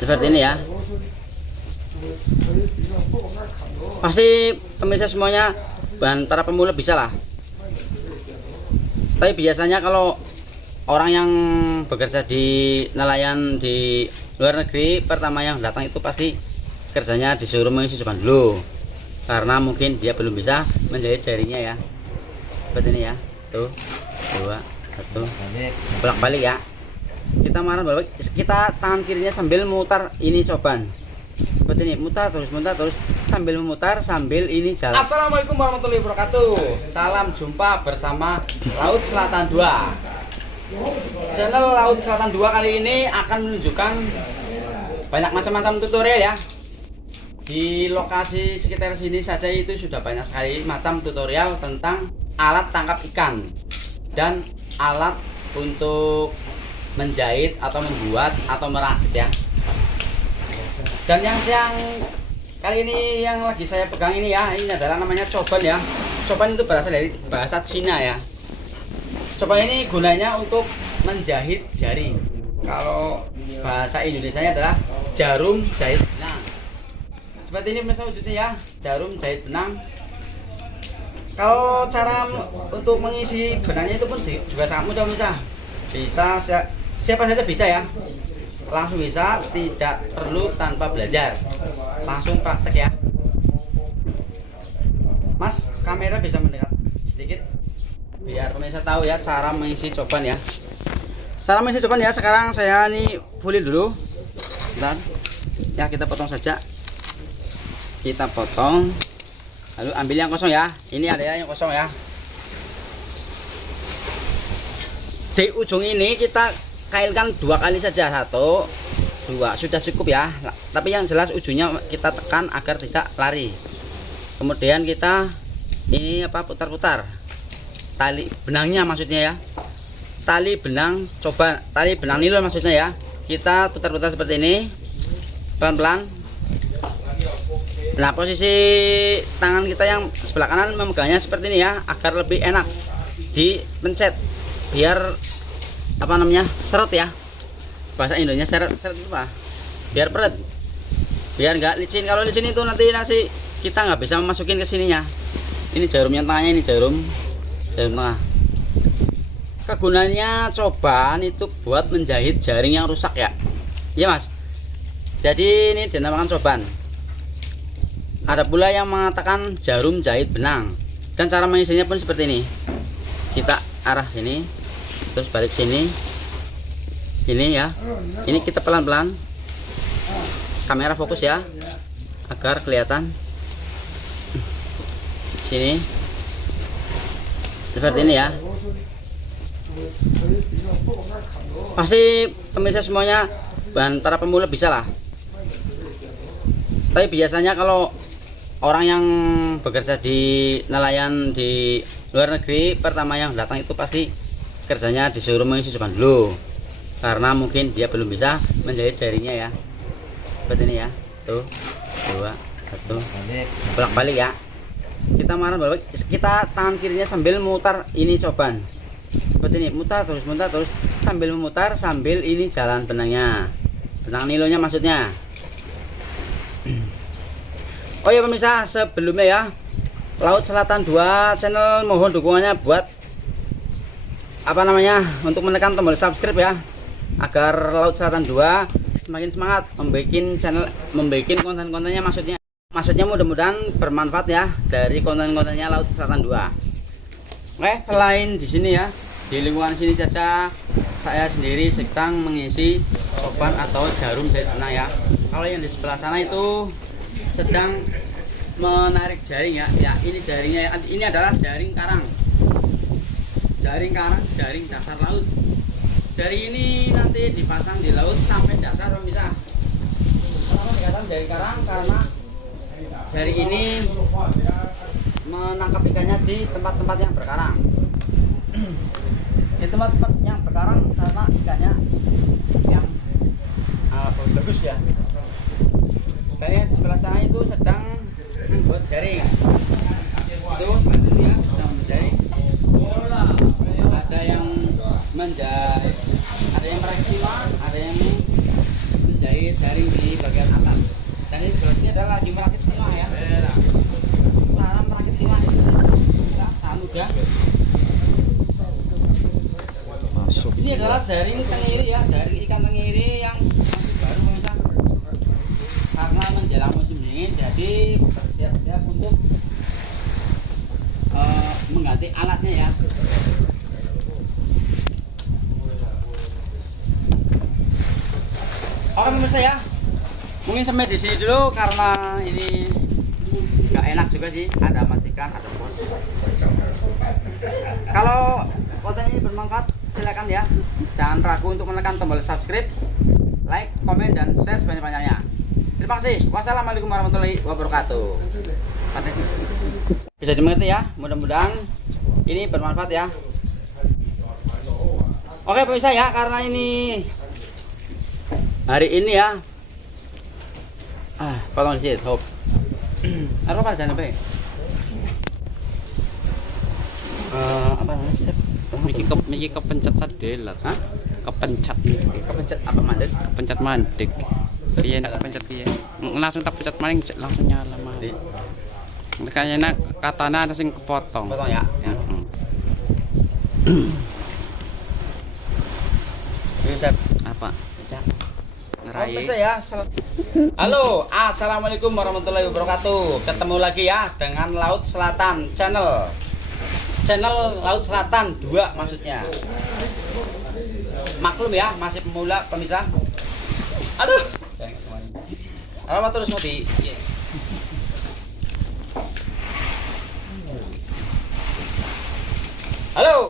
seperti ini ya. Pasti pemirsa semuanya para pemula bisa lah. Tapi biasanya kalau orang yang bekerja di nelayan di luar negeri, pertama yang datang itu pasti kerjanya disuruh mengisi coban dulu, karena mungkin dia belum bisa menjahit jaringnya ya. Seperti ini ya, tuh 2 1 bolak balik ya. Kita marah balik, kita tangan kirinya sambil mutar ini coban seperti ini, mutar terus sambil memutar sambil ini jalan. Assalamualaikum warahmatullahi wabarakatuh. Salam jumpa bersama Laut Selatan 2. Channel Laut Selatan 2 kali ini akan menunjukkan banyak macam-macam tutorial ya. Di lokasi sekitar sini saja itu sudah banyak sekali macam tutorial tentang alat tangkap ikan dan alat untuk menjahit atau membuat atau merakit ya. Dan yang kali ini yang lagi saya pegang ini ya, ini adalah namanya coban ya. Coban itu berasal dari bahasa Cina ya. Coban ini gunanya untuk menjahit jaring. Kalau bahasa Indonesianya adalah jarum jahit benang. Seperti ini pemirsa wujudnya ya, jarum jahit benang. Kalau cara untuk mengisi benangnya itu pun juga sangat mudah pemirsa. Bisa siapa saja bisa ya. Langsung bisa, tidak perlu tanpa belajar. Langsung praktek ya. Mas, kamera bisa mendekat sedikit biar pemirsa tahu ya cara mengisi coban ya. Cara mengisi coban ya, sekarang saya ini fullin dulu. Bentar. Ya, kita potong saja. Kita potong. Lalu ambil yang kosong ya. Ini ada yang kosong ya. Di ujung ini kita kailkan 2 kali saja, 1 2 sudah cukup ya. Tapi yang jelas ujungnya kita tekan agar tidak lari. Kemudian kita ini putar-putar tali benangnya maksudnya ya, tali benang coba, tali benang nilon maksudnya ya. Kita putar-putar seperti ini pelan-pelan. Nah, posisi tangan kita yang sebelah kanan memegangnya seperti ini ya, agar lebih enak dipencet, biar seret ya. Bahasa Indonesia seret itu apa? Biar peret, biar nggak licin. Kalau licin itu nanti kita nggak bisa masukin ke sininya. Ini jarumnya tengahnya, ini jarum tengah. Kegunaannya coban itu buat menjahit jaring yang rusak ya. Iya mas. Jadi ini dinamakan coban. Ada pula yang mengatakan jarum jahit benang. Dan cara mengisinya pun seperti ini. Kita arah sini, terus balik sini. Ini ya. Ini kita pelan-pelan. Kamera fokus ya, agar kelihatan. Sini. Seperti ini ya. Pasti pemirsa semuanya para pemula bisa lah. Tapi biasanya kalau orang yang bekerja di nelayan di luar negeri, pertama yang datang itu pasti kerjanya disuruh mengisi coban dulu, karena mungkin dia belum bisa menjahit jaringnya ya. Seperti ini ya, tuh 2 1 bolak balik ya. Kita marah balik, kita tangan kirinya sambil mutar ini coban seperti ini, mutar terus sambil memutar sambil ini jalan benangnya, benang nilonnya maksudnya. Oh ya pemirsa, sebelumnya ya, Laut Selatan 2 channel mohon dukungannya buat untuk menekan tombol subscribe ya, agar Laut Selatan 2 semakin semangat membuat konten-kontennya, maksudnya mudah-mudahan bermanfaat ya dari konten-kontennya Laut Selatan 2. Oke, selain di sini ya, di lingkungan sini saja saya sendiri sedang mengisi coban atau jarum jahit benang ya. Kalau yang di sebelah sana itu sedang menarik jaring ya. Ya, ini jaringnya. Ini adalah jaring karang. Jaring dasar laut. Jaring ini nanti dipasang di laut sampai dasar pemirsa. Kenapa dikatakan jaring karang? Karena jaring ini menangkap ikannya di tempat-tempat yang berkarang. Di tempat-tempat yang berkarang karena ikannya yang bagus ya. Dan yang di sebelah sana itu sedang membuat jaring. Itu selanjutnya sedang menjaring. Ada yang menjahit, ada yang merakit, ada yang menjahit jaring Dan ini sebelah sini adalah lagi merakit timah ya. Cara merakit timah ini sangat mudah. Masuk. Ini adalah jaring tenggiri ya, jaring ikan tenggiri yang baru pemirsa. Karena menjelang musim dingin, jadi bersiap-siap untuk mengganti alatnya ya. Oke pemirsa ya, mungkin sampai di sini dulu karena ini nggak enak juga sih, ada majikan, ada bos. Kalau konten ini bermanfaat, silakan ya, jangan ragu untuk menekan tombol subscribe, like, komen, dan share sebanyak-banyaknya. Terima kasih. Wassalamualaikum warahmatullahi wabarakatuh. Bisa dimengerti ya, mudah-mudahan ini bermanfaat ya. Oke pemirsa ya, karena ini hari ini ya, potong sedikit, hop. Apa pada jangan sampai? Apa namanya? Miki kepencet sadelat. Hah? Kepencet. Kepencet apa mandek? Kepencet mandek. Iya, kepencet iya. Langsung tak pencet maning langsung nyala mah. Kayaknya katana ada sing kepotong. Potong ya. Ya. Bisa Apa? Ngerai. Ya. Halo, assalamualaikum warahmatullahi wabarakatuh. Ketemu lagi ya dengan Laut Selatan Channel. Channel Laut Selatan 2 maksudnya. Maklum ya, masih pemula pemirsa. Aduh. Apa terus mau di? Halo.